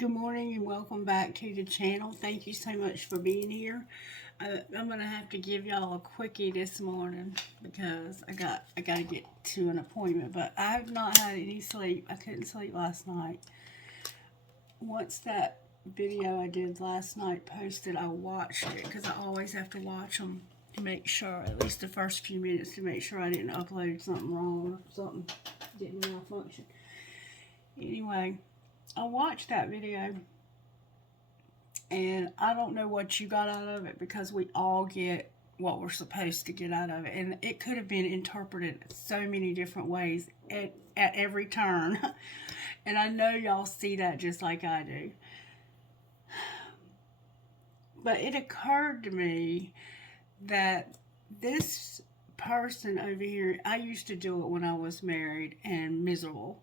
Good morning and welcome back to the channel. Thank you so much for being here. I'm gonna have to give y'all a quickie this morning because I gotta get to an appointment. But I have not had any sleep. I couldn't sleep last night. Once that video I did last night posted, I watched it because I always have to watch them to make sure, at least the first few minutes, to make sure I didn't upload something wrong or something didn't malfunction. Anyway, I watched that video and I don't know what you got out of it because we all get what we're supposed to get out of it, and it could have been interpreted so many different ways at every turn. And I know y'all see that just like I do. But it occurred to me that this person over here, I used to do it when I was married and miserable.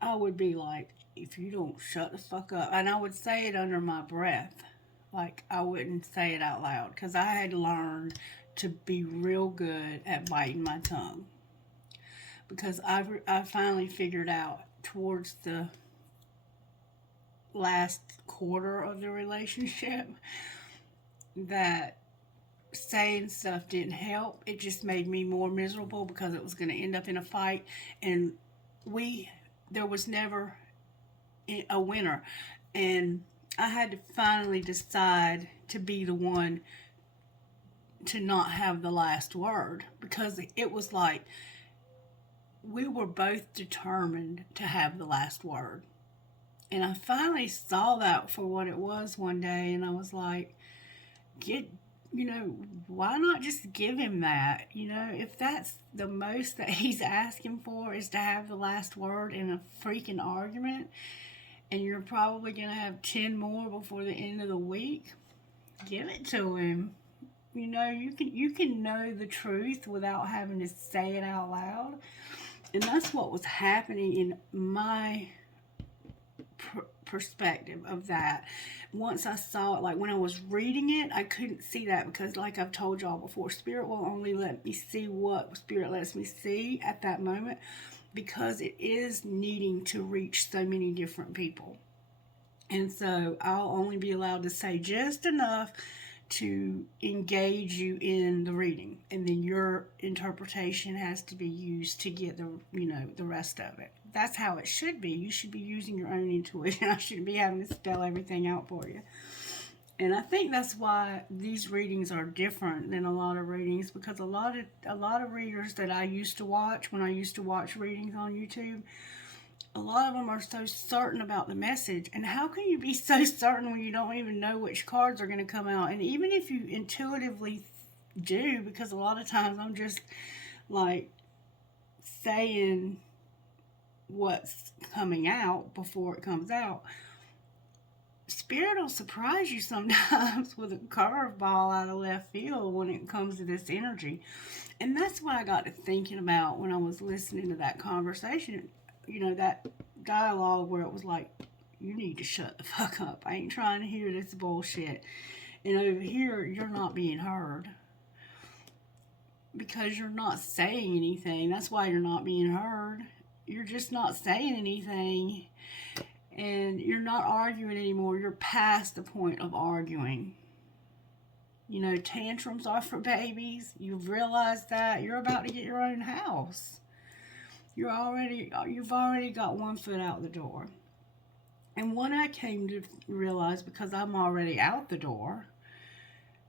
I would be like, if you don't shut the fuck up. And I would say it under my breath. Like, I wouldn't say it out loud. Because I had learned to be real good at biting my tongue. Because I finally figured out towards the last quarter of the relationship that saying stuff didn't help. It just made me more miserable because it was going to end up in a fight. And there was never a winner, and I had to finally decide to be the one to not have the last word, because it was like we were both determined to have the last word. And I finally saw that for what it was one day, and I was like, why not just give him that? If that's the most that he's asking for is to have the last word in a freaking argument, and you're probably going to have 10 more before the end of the week, give it to him. You can know the truth without having to say it out loud. And that's what was happening in my perspective of that. Once I saw it, like when I was reading it, I couldn't see that because, like I've told y'all before, Spirit will only let me see what Spirit lets me see at that moment, because it is needing to reach so many different people. And so I'll only be allowed to say just enough to engage you in the reading, and then your interpretation has to be used to get the rest of it. That's how it should be. You should be using your own intuition. I shouldn't be having to spell everything out for you. And I think that's why these readings are different than a lot of readings, because a lot of readers that I used to watch when I used to watch readings on YouTube, a lot of them are so certain about the message. And how can you be so certain when you don't even know which cards are going to come out? And even if you intuitively do, because a lot of times I'm just like saying what's coming out before it comes out, Spirit will surprise you sometimes with a curveball out of left field when it comes to this energy. And that's what I got to thinking about when I was listening to that conversation, that dialogue where it was like, you need to shut the fuck up. I ain't trying to hear this bullshit. And over here, you're not being heard because you're not saying anything. That's why you're not being heard. You're just not saying anything. And you're not arguing anymore. You're past the point of arguing. Tantrums are for babies. You've realized that. You're about to get your own house. You've already got one foot out the door. And what I came to realize, because I'm already out the door,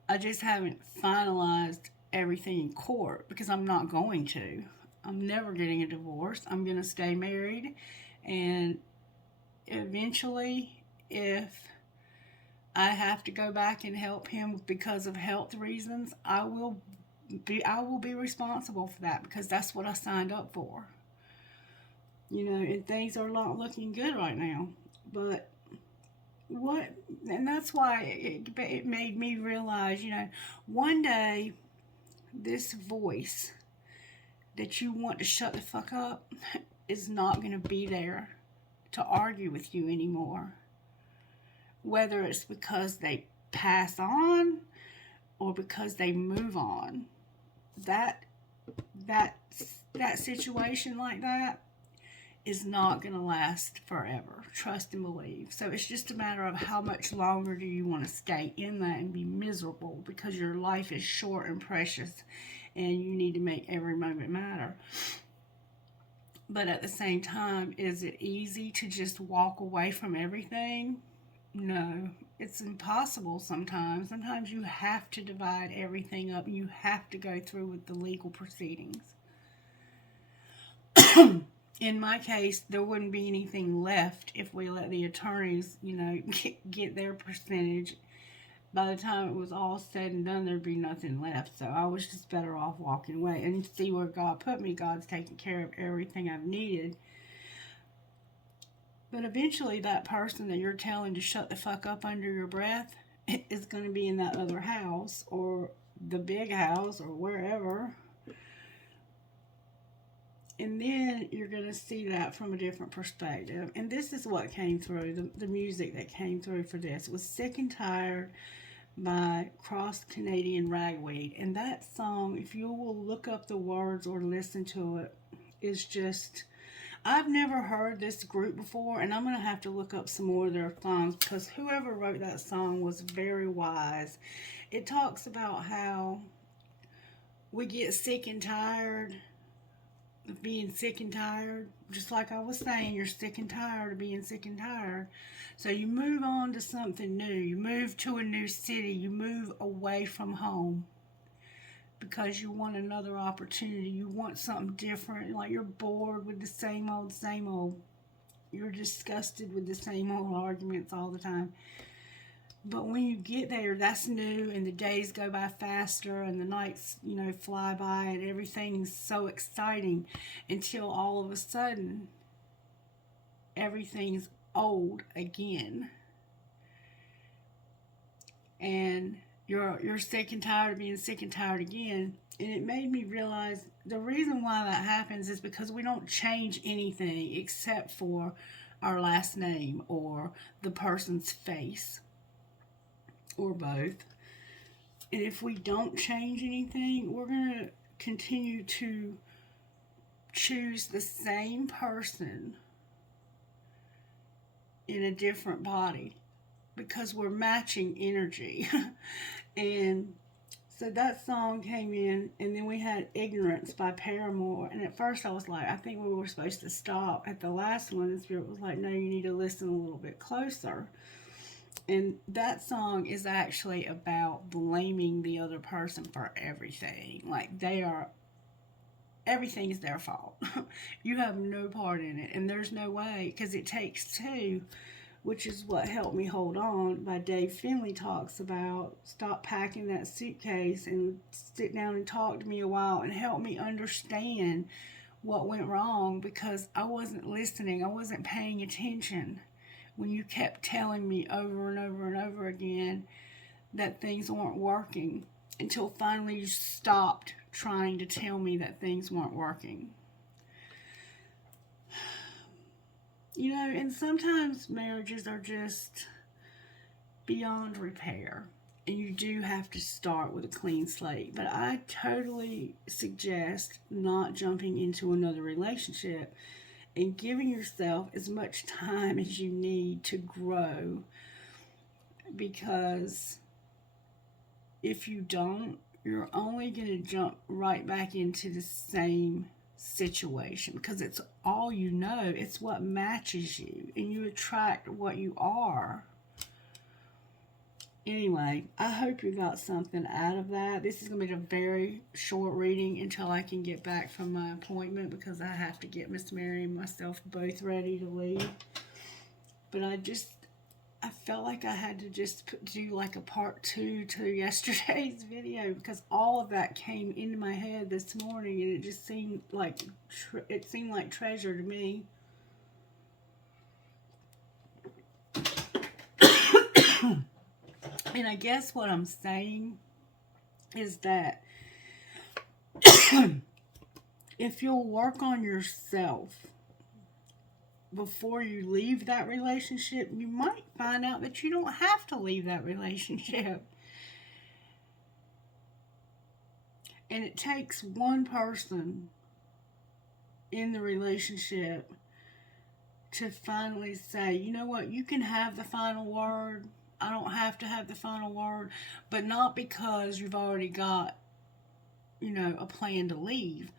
I just haven't finalized everything in court, because I'm not going to. I'm never getting a divorce. I'm going to stay married, and eventually, if I have to go back and help him because of health reasons, I will be responsible for that, because that's what I signed up for. And things are not looking good right now. But and that's why it made me realize, one day this voice that you want to shut the fuck up is not going to be there to argue with you anymore. Whether it's because they pass on or because they move on. That situation like that is not going to last forever. Trust and believe. So it's just a matter of how much longer do you want to stay in that and be miserable, because your life is short and precious and you need to make every moment matter. But at the same time, is it easy to just walk away from everything? No, it's impossible sometimes. Sometimes you have to divide everything up. You have to go through with the legal proceedings. In my case, there wouldn't be anything left if we let the attorneys, get their percentage. By the time it was all said and done, there'd be nothing left. So I was just better off walking away and see where God put me. God's taking care of everything I've needed. But eventually that person that you're telling to shut the fuck up under your breath is going to be in that other house or the big house or wherever. And then you're going to see that from a different perspective. And this is what came through, the music that came through for this. It was Sick and Tired by Cross Canadian Ragweed. And that song, if you will look up the words or listen to it, is just... I've never heard this group before, and I'm going to have to look up some more of their songs, because whoever wrote that song was very wise. It talks about how we get sick and tired of being sick and tired. Just like I was saying, you're sick and tired of being sick and tired. So you move on to something new. You move to a new city. You move away from home because you want another opportunity. You want something different. Like you're bored with the same old, same old. You're disgusted with the same old arguments all the time. But when you get there, that's new, and the days go by faster, and the nights, fly by, and everything's so exciting until all of a sudden, everything's old again. And you're sick and tired of being sick and tired again. And it made me realize the reason why that happens is because we don't change anything except for our last name or the person's face, or both. And if we don't change anything, we're going to continue to choose the same person in a different body because we're matching energy. And so that song came in, and then we had Ignorance by Paramore. And at first I was like, I think we were supposed to stop at the last one. And Spirit was like, no, you need to listen a little bit closer. And that song is actually about blaming the other person for everything. Like everything is their fault. You have no part in it. And there's no way, because it takes two, which is what helped me hold on. By Dave Finley talks about, stop packing that suitcase and sit down and talk to me a while and help me understand what went wrong, because I wasn't listening. I wasn't paying attention. When you kept telling me over and over and over again that things weren't working, until finally you stopped trying to tell me that things weren't working. And sometimes marriages are just beyond repair, and you do have to start with a clean slate. But I totally suggest not jumping into another relationship and giving yourself as much time as you need to grow, because if you don't, you're only going to jump right back into the same situation, because it's all you know. It's what matches you, and you attract what you are. Anyway, I hope you got something out of that. This is going to be a very short reading until I can get back from my appointment, because I have to get Miss Mary and myself both ready to leave. But I felt like I had to just do like a part 2 to yesterday's video, because all of that came into my head this morning, and it just seemed like treasure to me. And I guess what I'm saying is that if you'll work on yourself before you leave that relationship, you might find out that you don't have to leave that relationship. And it takes one person in the relationship to finally say, you know what, you can have the final word. I don't have to have the final word, but not because you've already got, you know, a plan to leave,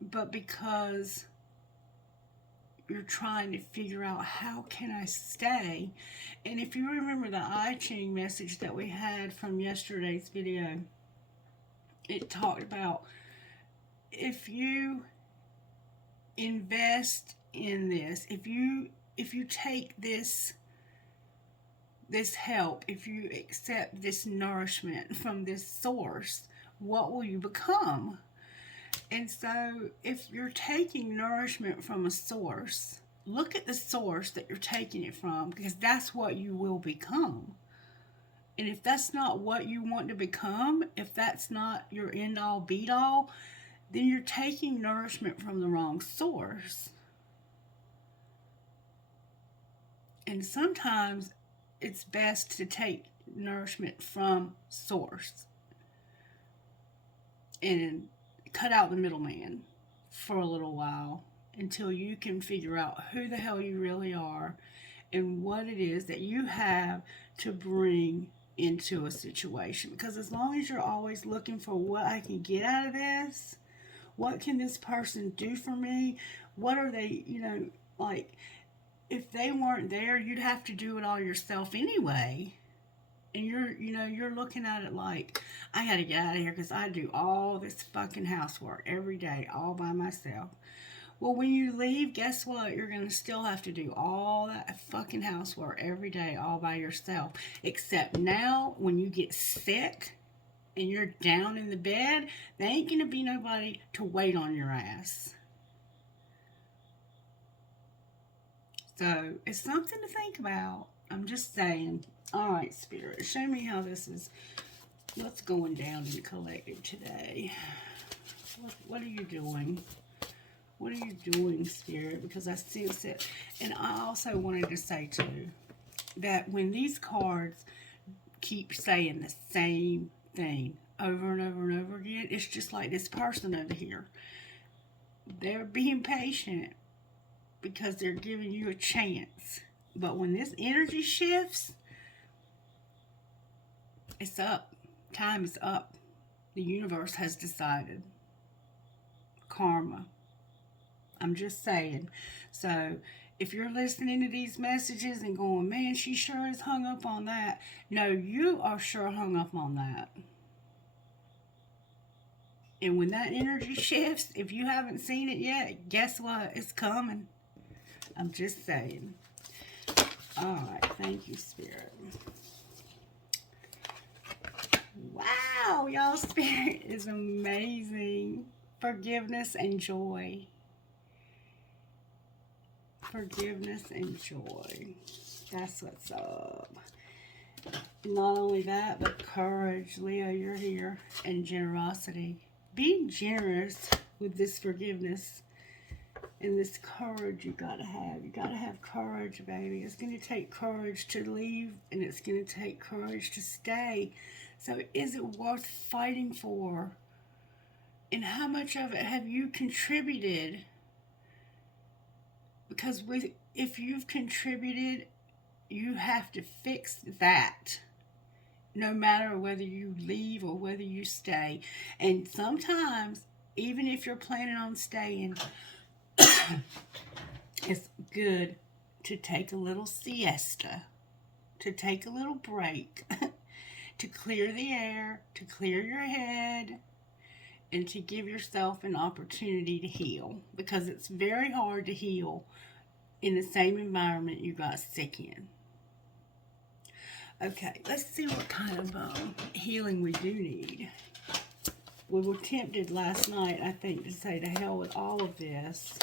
but because you're trying to figure out, how can I stay? And if you remember the I Ching message that we had from yesterday's video, it talked about, if you invest in this, if you take this help, if you accept this nourishment from this source, what will you become? And so if you're taking nourishment from a source, look at the source that you're taking it from, because that's what you will become. And if that's not what you want to become, if that's not your end all be all, then you're taking nourishment from the wrong source. And sometimes it's best to take nourishment from source and cut out the middleman for a little while, until you can figure out who the hell you really are and what it is that you have to bring into a situation. Because as long as you're always looking for what I can get out of this, what can this person do for me, what are they, you know, like, if they weren't there, you'd have to do it all yourself anyway. And you're looking at it like, I gotta get out of here because I do all this fucking housework every day all by myself. Well, when you leave, guess what? You're gonna still have to do all that fucking housework every day all by yourself. Except now, when you get sick and you're down in the bed, there ain't gonna be nobody to wait on your ass. So it's something to think about. I'm just saying. All right, Spirit, show me how this is, what's going down in the collective today. What are you doing? What are you doing, Spirit? Because I sense it. And I also wanted to say, too, that when these cards keep saying the same thing over and over and over again, it's just like this person over here. They're being patient because they're giving you a chance. But when this energy shifts, it's up. Time is up. The universe has decided. Karma. I'm just saying. So, if you're listening to these messages and going, man, she sure is hung up on that. No, you are sure hung up on that. And when that energy shifts, if you haven't seen it yet, guess what? It's coming. I'm just saying. Alright, thank you, Spirit. Wow, y'all, Spirit is amazing. Forgiveness and joy. Forgiveness and joy. That's what's up. Not only that, but courage. Leo, you're here. And generosity. Being generous with this forgiveness and this courage you gotta have. You gotta have courage, baby. It's gonna take courage to leave, and it's gonna take courage to stay. So is it worth fighting for? And how much of it have you contributed? Because if you've contributed, you have to fix that. No matter whether you leave or whether you stay. And sometimes, even if you're planning on staying, it's good to take a little siesta, to take a little break, to clear the air, to clear your head, and to give yourself an opportunity to heal. Because it's very hard to heal in the same environment you got sick in. Okay, let's see what kind of healing we do need. We were tempted last night, I think, to say to hell with all of this.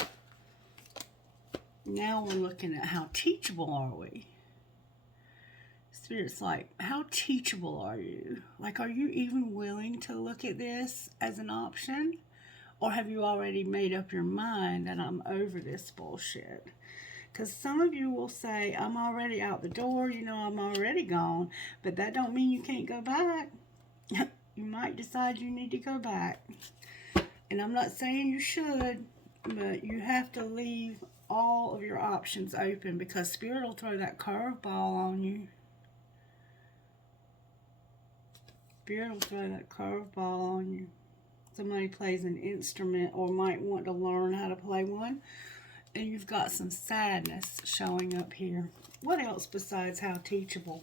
Now we're looking at how teachable are we? Spirit's like, how teachable are you? Like, are you even willing to look at this as an option? Or have you already made up your mind that I'm over this bullshit? Because some of you will say, I'm already out the door, you know, I'm already gone. But that don't mean you can't go back. You might decide you need to go back. And I'm not saying you should, but you have to leave all of your options open, because Spirit will throw that curveball on you. Spirit will throw that curveball on you. Somebody plays an instrument or might want to learn how to play one, and you've got some sadness showing up here. What else besides how teachable?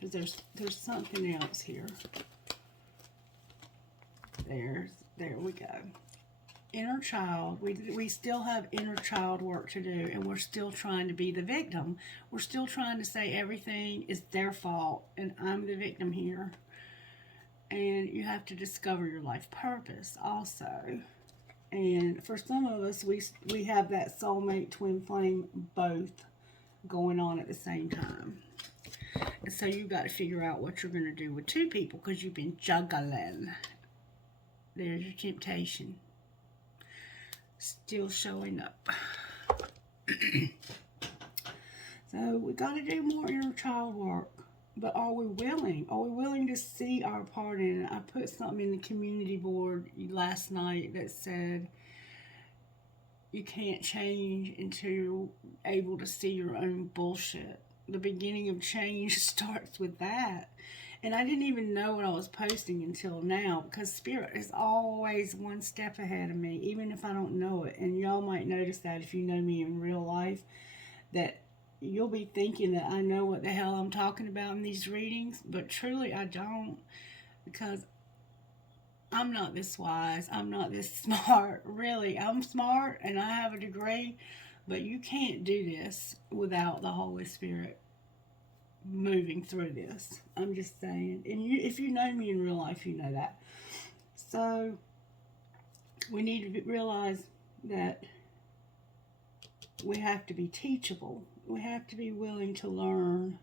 Because there's something else here. There we go. Inner child. We still have inner child work to do, and we're still trying to be the victim. We're still trying to say everything is their fault and I'm the victim here. And you have to discover your life purpose also. And for some of us, we have that soulmate twin flame both going on at the same time. And so you've got to figure out what you're going to do with two people, because you've been juggling. There's your temptation. Still showing up. So we got to do more inner child work. But are we willing? Are we willing to see our part in it? I put something in the community board last night that said you can't change until you're able to see your own bullshit. The beginning of change starts with that. And I didn't even know what I was posting until now, because Spirit is always one step ahead of me, even if I don't know it. And y'all might notice that if you know me in real life, that you'll be thinking that I know what the hell I'm talking about in these readings, but truly I don't, because I'm not this wise. I'm not this smart. Really, I'm smart and I have a degree, but you can't do this without the Holy Spirit moving through this. I'm just saying. And if you know me in real life, you know that. So we need to realize that we have to be teachable. We have to be willing to learn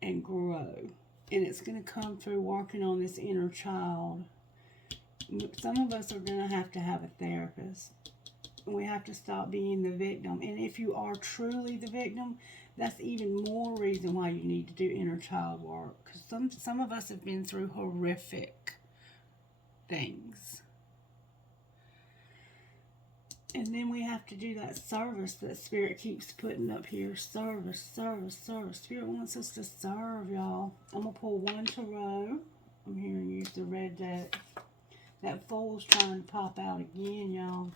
and grow. And it's going to come through working on this inner child. Some of us are going to have a therapist. We have to stop being the victim. And if you are truly the victim, that's even more reason why you need to do inner child work. Because some of us have been through horrific things. And then we have to do that service that Spirit keeps putting up here. Service, service, service. Spirit wants us to serve, y'all. I'm going to pull one tarot. I'm here and use the red deck. That Fool's trying to pop out again, y'all.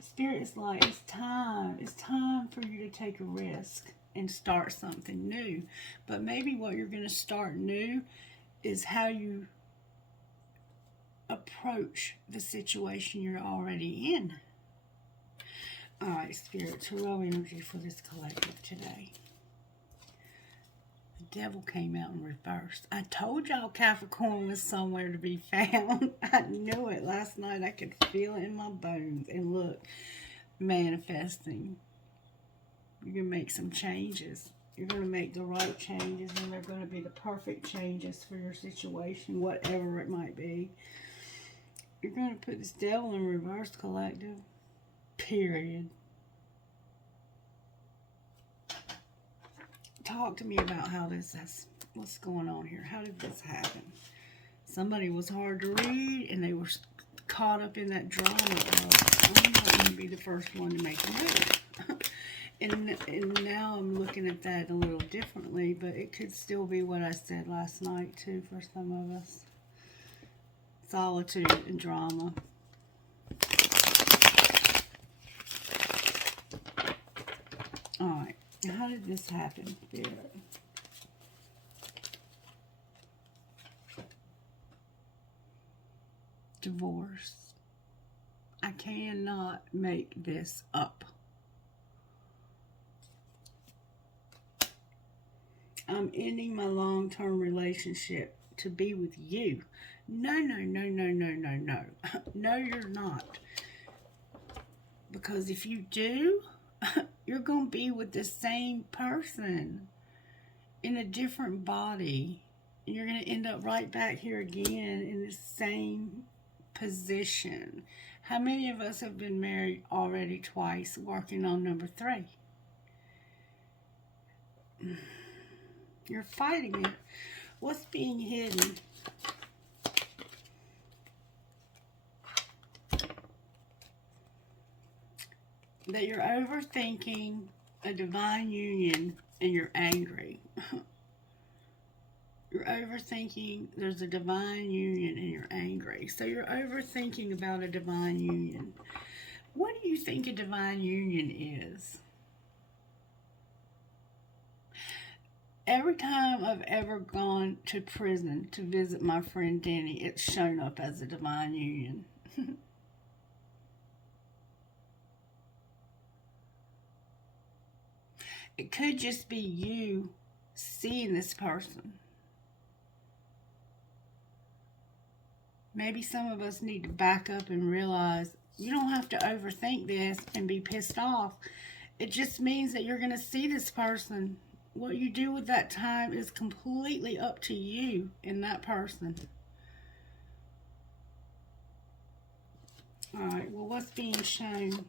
Spirit is like, it's time. It's time for you to take a risk and start something new. But maybe what you're going to start new is how you approach the situation you're already in. Alright, Spirit, tarot energy for this collective today. The Devil came out in reverse. I told y'all Capricorn was somewhere to be found. I knew it last night. I could feel it in my bones. And look, manifesting. You're going to make some changes. You're going to make the right changes, and they're going to be the perfect changes for your situation, whatever it might be. You're going to put this Devil in reverse, collective. Period. Talk to me about how this is. What's going on here? How did this happen? Somebody was hard to read, and they were caught up in that drama of, I'm not going to be the first one to make a move. and now I'm looking at that a little differently, but it could still be what I said last night, too, for some of us. Solitude and drama. Alright, how did this happen, Spirit? Divorce. I cannot make this up. I'm ending my long-term relationship to be with you. No, no, no, no, no, no, no. No, you're not. Because if you do, you're going to be with the same person in a different body. You're going to end up right back here again in the same position. How many of us have been married already twice, working on number 3? You're fighting it. What's being hidden? that you're overthinking a divine union and you're angry. You're overthinking there's a divine union and you're angry. So you're overthinking about a divine union. What do you think a divine union is? Every time I've ever gone to prison to visit my friend Denny, it's shown up as a divine union. It could just be you seeing this person. Maybe some of us need to back up and realize you don't have to overthink this and be pissed off. It just means that you're going to see this person. What you do with that time is completely up to you and that person. Alright, well, what's being shown?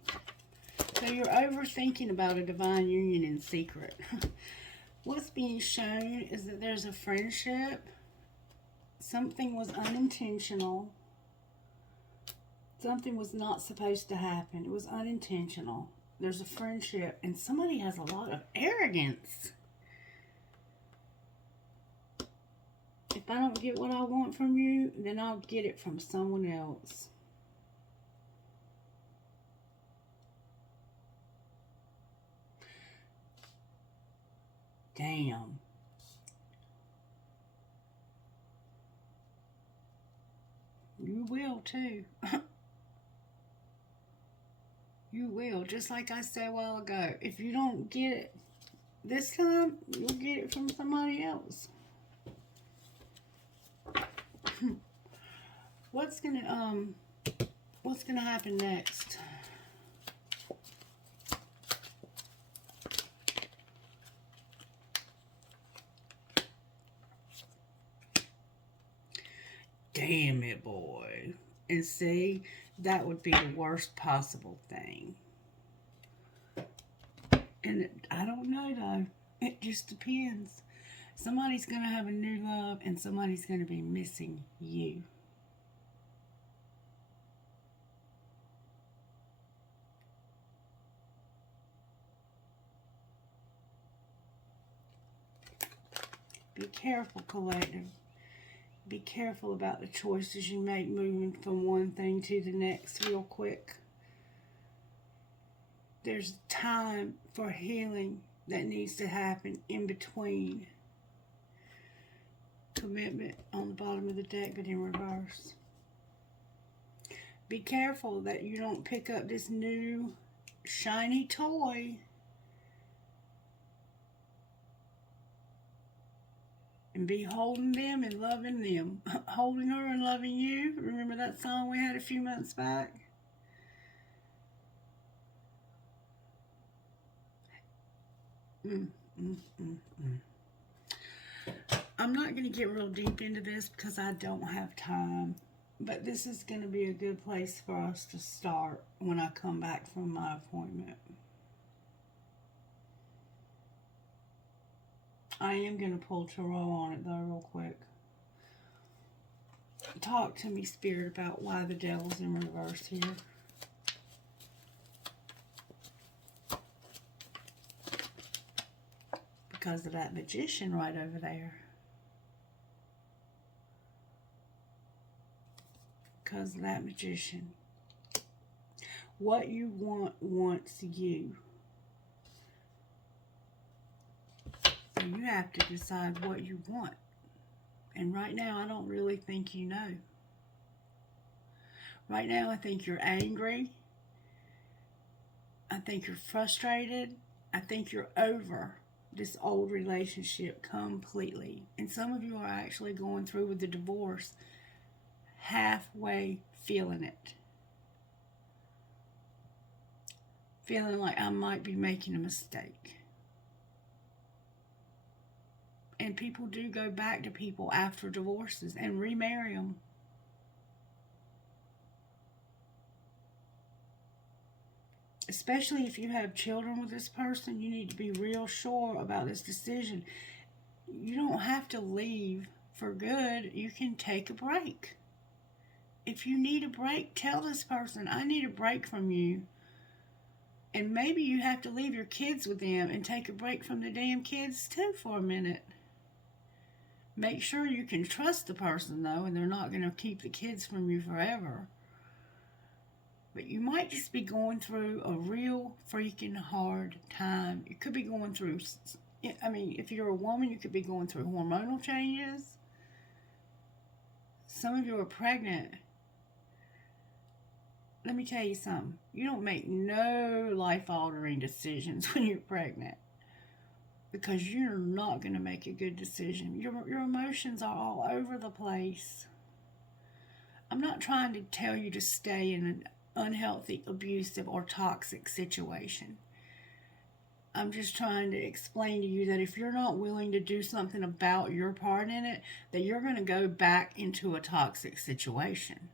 So you're overthinking about a divine union in secret. What's being shown is that there's a friendship. Something was unintentional. Something was not supposed to happen. It was unintentional. There's a friendship, and somebody has a lot of arrogance. If I don't get what I want from you, then I'll get it from someone else. Damn. You will too. You will. Just like I said a while ago. If you don't get it this time, you'll get it from somebody else. What's gonna happen next? Damn it, boy. And see, that would be the worst possible thing. And I don't know, though. It just depends. Somebody's going to have a new love, and somebody's going to be missing you. Be careful, collective. Be careful about the choices you make moving from one thing to the next real quick. There's time for healing that needs to happen in between. Commitment on the bottom of the deck, but in reverse. Be careful that you don't pick up this new shiny toy and be holding them and loving them. Holding her and loving you. Remember that song we had a few months back? I'm not going to get real deep into this because I don't have time. But this is going to be a good place for us to start when I come back from my appointment. I am going to pull tarot on it though real quick. Talk to me, Spirit, about why the devil's in reverse here. Because of that magician right over there. Because of that magician. What you want wants you. So you have to decide what you want. And right now, I don't really think you know. Right now, I think you're angry. I think you're frustrated. I think you're over this old relationship completely. And some of you are actually going through with the divorce, halfway feeling it. Feeling like I might be making a mistake. And people do go back to people after divorces and remarry them. Especially if you have children with this person, you need to be real sure about this decision. You don't have to leave for good. You can take a break. If you need a break, tell this person, I need a break from you. And maybe you have to leave your kids with them and take a break from the damn kids too for a minute. Make sure you can trust the person though, and they're not going to keep the kids from you forever. But you might just be going through a real freaking hard time. You could be going through, I mean, if you're a woman, you could be going through hormonal changes. Some of you are pregnant. Let me tell you something. You don't make no life-altering decisions when you're pregnant, because you're not going to make a good decision. Your emotions are all over the place. I'm not trying to tell you to stay in an unhealthy, abusive, or toxic situation. I'm just trying to explain to you that if you're not willing to do something about your part in it, that you're going to go back into a toxic situation.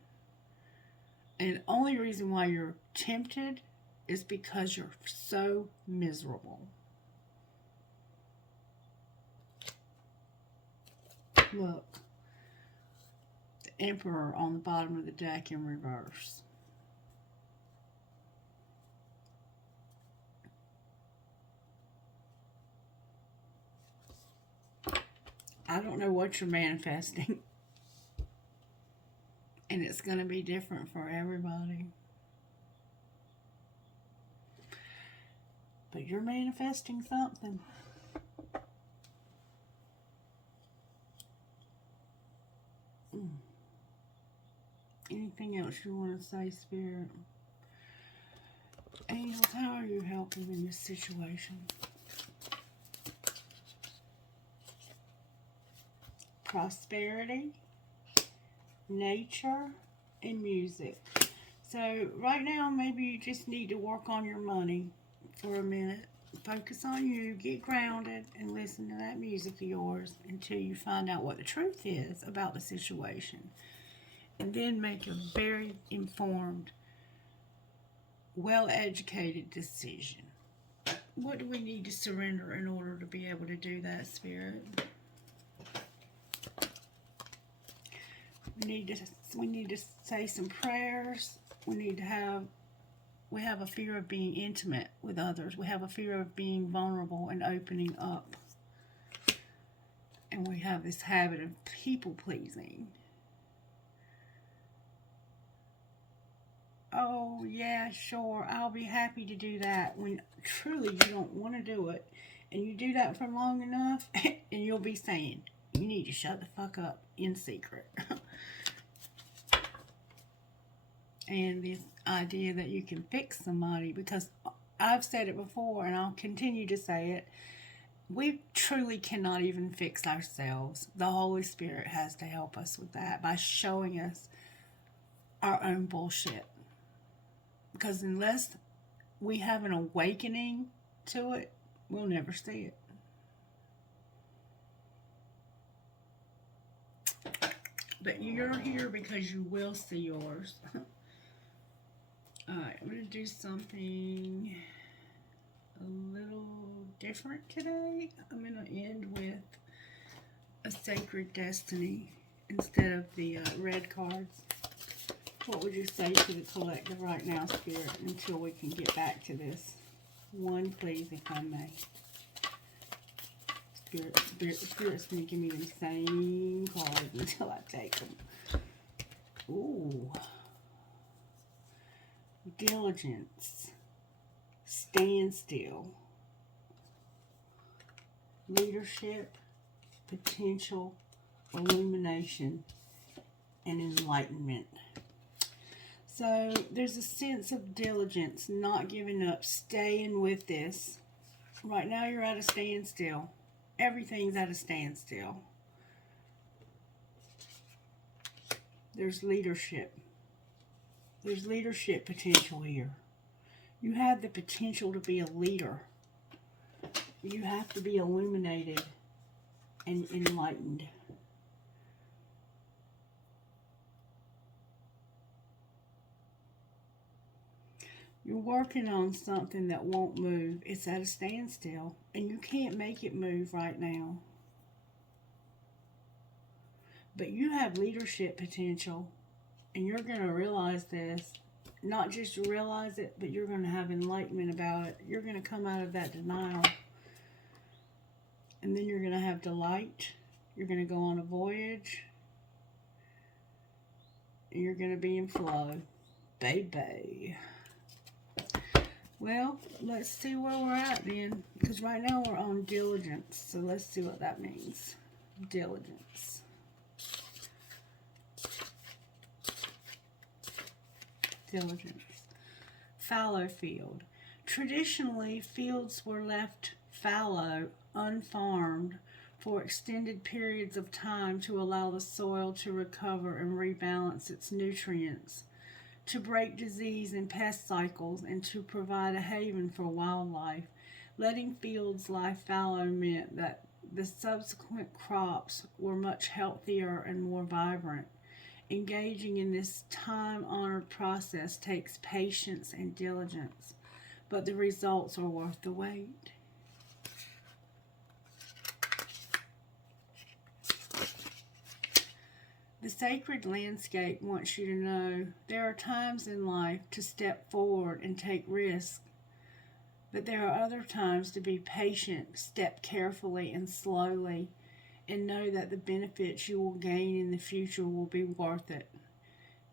And the only reason why you're tempted is because you're so miserable. Look, the Emperor on the bottom of the deck in reverse. I don't know what you're manifesting. And it's going to be different for everybody. But you're manifesting something. Anything else you want to say, Spirit? Angels, how are you helping in this situation? Prosperity, nature, and music. So right now, maybe you just need to work on your money for a minute. Focus on you, get grounded, and listen to that music of yours until you find out what the truth is about the situation. And then make a very informed, well-educated decision. What do we need to surrender in order to be able to do that, Spirit? We need to say some prayers. We have a fear of being intimate with others. We have a fear of being vulnerable and opening up. And we have this habit of people pleasing. Oh, yeah, sure, I'll be happy to do that, when truly you don't want to do it. And you do that for long enough, and you'll be saying, you need to shut the fuck up in secret. And this idea that you can fix somebody, because I've said it before and I'll continue to say it, we truly cannot even fix ourselves. The Holy Spirit has to help us with that by showing us our own bullshit. Because unless we have an awakening to it, we'll never see it. But you're here because you will see yours. Alright, I'm going to do something a little different today. I'm going to end with a sacred destiny instead of the red cards. What would you say to the collective right now, Spirit, until we can get back to this? One, please, if I may. Spirit's going to give me the same cards until I take them. Ooh. Diligence. Stand still. Leadership. Potential. Illumination. And enlightenment. So there's a sense of diligence, not giving up, staying with this. Right now you're at a standstill. Everything's at a standstill. There's leadership. There's leadership potential here. You have the potential to be a leader. You have to be illuminated and enlightened. You're working on something that won't move. It's at a standstill, and you can't make it move right now. But you have leadership potential, and you're going to realize this not just realize it, but you're going to have enlightenment about it. You're going to come out of that denial. And then you're going to have delight. You're going to go on a voyage. And you're going to be in flow. Baby. Well, let's see where we're at then. Because right now we're on diligence. So let's see what that means. Diligence. Diligence. Fallow field. Traditionally, fields were left fallow, unfarmed, for extended periods of time to allow the soil to recover and rebalance its nutrients, to break disease and pest cycles, and to provide a haven for wildlife. Letting fields lie fallow meant that the subsequent crops were much healthier and more vibrant. Engaging in this time-honored process takes patience and diligence, but the results are worth the wait. The sacred landscape wants you to know there are times in life to step forward and take risks, but there are other times to be patient, step carefully and slowly, and know that the benefits you will gain in the future will be worth it.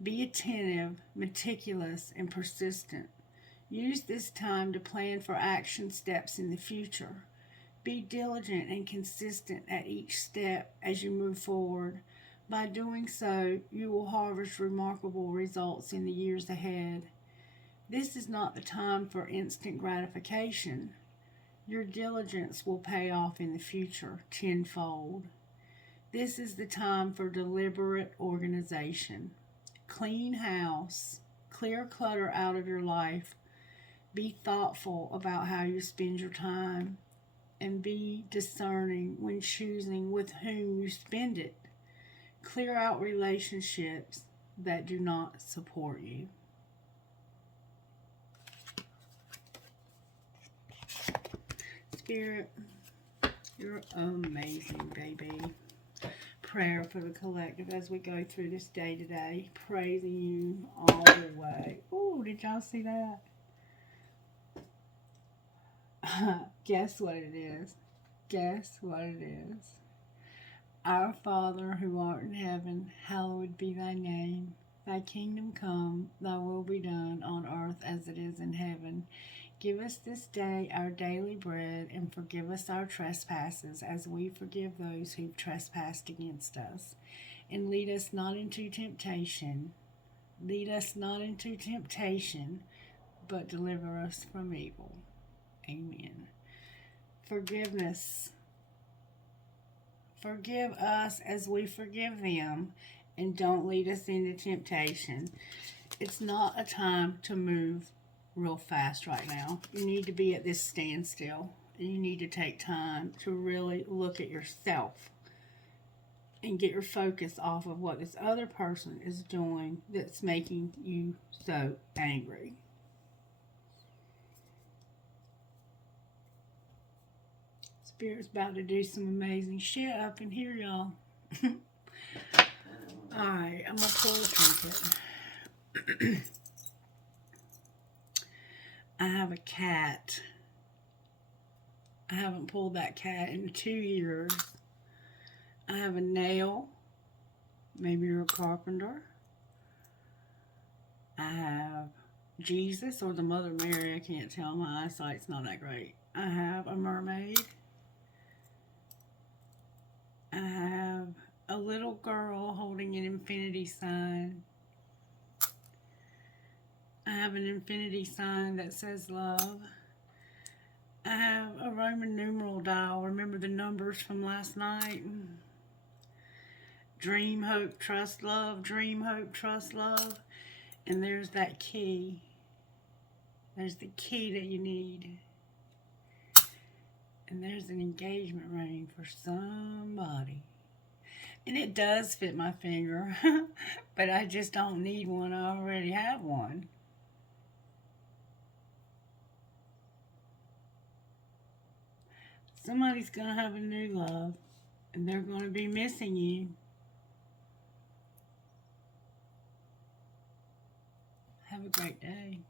Be attentive, meticulous, and persistent. Use this time to plan for action steps in the future. Be diligent and consistent at each step as you move forward. By doing so, you will harvest remarkable results in the years ahead. This is not the time for instant gratification. Your diligence will pay off in the future tenfold. This is the time for deliberate organization. Clean house. Clear clutter out of your life. Be thoughtful about how you spend your time. And be discerning when choosing with whom you spend it. Clear out relationships that do not support you. Spirit, you're amazing, baby. Prayer for the collective as we go through this day today. Praising you all the way. Oh, did y'all see that? Guess what it is? Guess what it is? Our Father, who art in heaven, hallowed be thy name. Thy kingdom come, thy will be done on earth as it is in heaven. Give us this day our daily bread, and forgive us our trespasses as we forgive those who've trespassed against us. And lead us not into temptation. Lead us not into temptation, but deliver us from evil. Amen. Forgiveness. Forgive us as we forgive them, and don't lead us into temptation. It's not a time to move real fast right now. You need to be at this standstill, and you need to take time to really look at yourself and get your focus off of what this other person is doing that's making you so angry. Spirit's about to do some amazing shit up in here, y'all. Alright, I'm going to pull a trinket. I have a cat. I haven't pulled that cat in 2 years. I have a nail. Maybe you're a carpenter. I have Jesus or the Mother Mary. I can't tell. My eyesight's not that great. I have a mermaid. I have a little girl holding an infinity sign. I have an infinity sign that says love. I have a Roman numeral dial. Remember the numbers from last night? Dream, hope, trust, love. Dream, hope, trust, love. And there's that key. There's the key that you need. And there's an engagement ring for somebody. And it does fit my finger. But I just don't need one. I already have one. Somebody's going to have a new love. And they're going to be missing you. Have a great day.